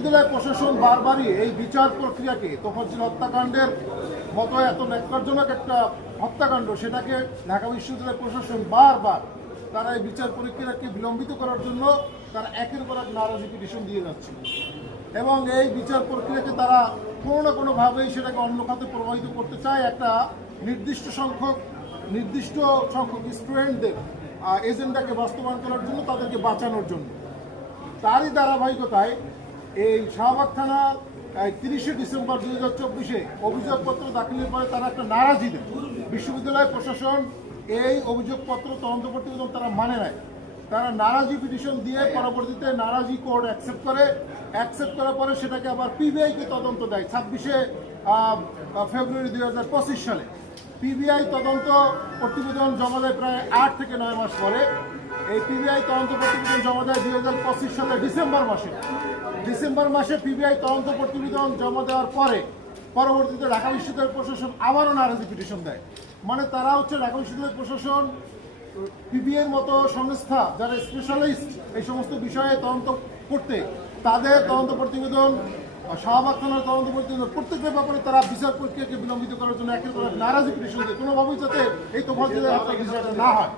বিশ্ববিদ্যালয় প্রশাসন বারবারই এই বিচার প্রক্রিয়াকে তোফাজ্জল হত্যাকাণ্ডের মতো এত ন্যাক্কারজনক একটা হত্যাকাণ্ড সেটাকে ঢাকা বিশ্ববিদ্যালয় প্রশাসন বারবার তারা এই বিচার প্রক্রিয়াকে বিলম্বিত করার জন্য তারা একের পর এক নারাজি পিটিশন দিয়ে যাচ্ছে এবং এই বিচার প্রক্রিয়াকে তারা কোনো না কোনোভাবেই সেটাকে অন্য খাতে প্রভাবিত করতে চায় একটা নির্দিষ্ট সংখ্যক স্টুডেন্টদের এজেন্ডাকে বাস্তবায়ন করার জন্য, তাদেরকে বাঁচানোর জন্য। তারই ধারাবাহিকতায় এই শাহবাগ থানা 30শে ডিসেম্বর 2024 অভিযোগপত্র দাখিলের পরে তারা একটা নারাজি দেয়। বিশ্ববিদ্যালয় প্রশাসন এই অভিযোগপত্র তদন্ত প্রতিবেদন তারা মানে নেয়, তারা নারাজি পিটিশন দিয়ে পরবর্তীতে নারাজি কোর্ট অ্যাকসেপ্ট করার পরে সেটাকে আবার পিবিআইকে তদন্ত দেয় 26শে ফেব্রুয়ারি 2025 সালে। পিবিআই তদন্ত প্রতিবেদন জমা দেয় প্রায় 8 থেকে 9 মাস পরে। এই পিবিআই তদন্ত প্রতিবেদন জমা দেয় 2025 সালের ডিসেম্বর মাসে পিবিআই তদন্ত প্রতিবেদন জমা দেওয়ার পরে পরবর্তীতে ঢাকা বিশ্ববিদ্যালয় প্রশাসন আবারও নারাজি পিটিশন দেয়। মানে তারা হচ্ছে ঢাকা বিশ্ববিদ্যালয় প্রশাসন পিবিআইয়ের মতো সংস্থা যারা স্পেশালিস্ট এই সমস্ত বিষয়ে তদন্ত করতে, তাদের তদন্ত প্রতিবেদন, শাহবাগ থানার তদন্ত প্রতিবেদন প্রত্যেকের ব্যাপারে তারা বিচার প্রক্রিয়াকে বিলম্বিত করার জন্য একের পর এক নারাজি পিটিশন দেয়, কোনোভাবেই যাতে এই তোফাজ্জলের হত্যা বিচারটা না হয়।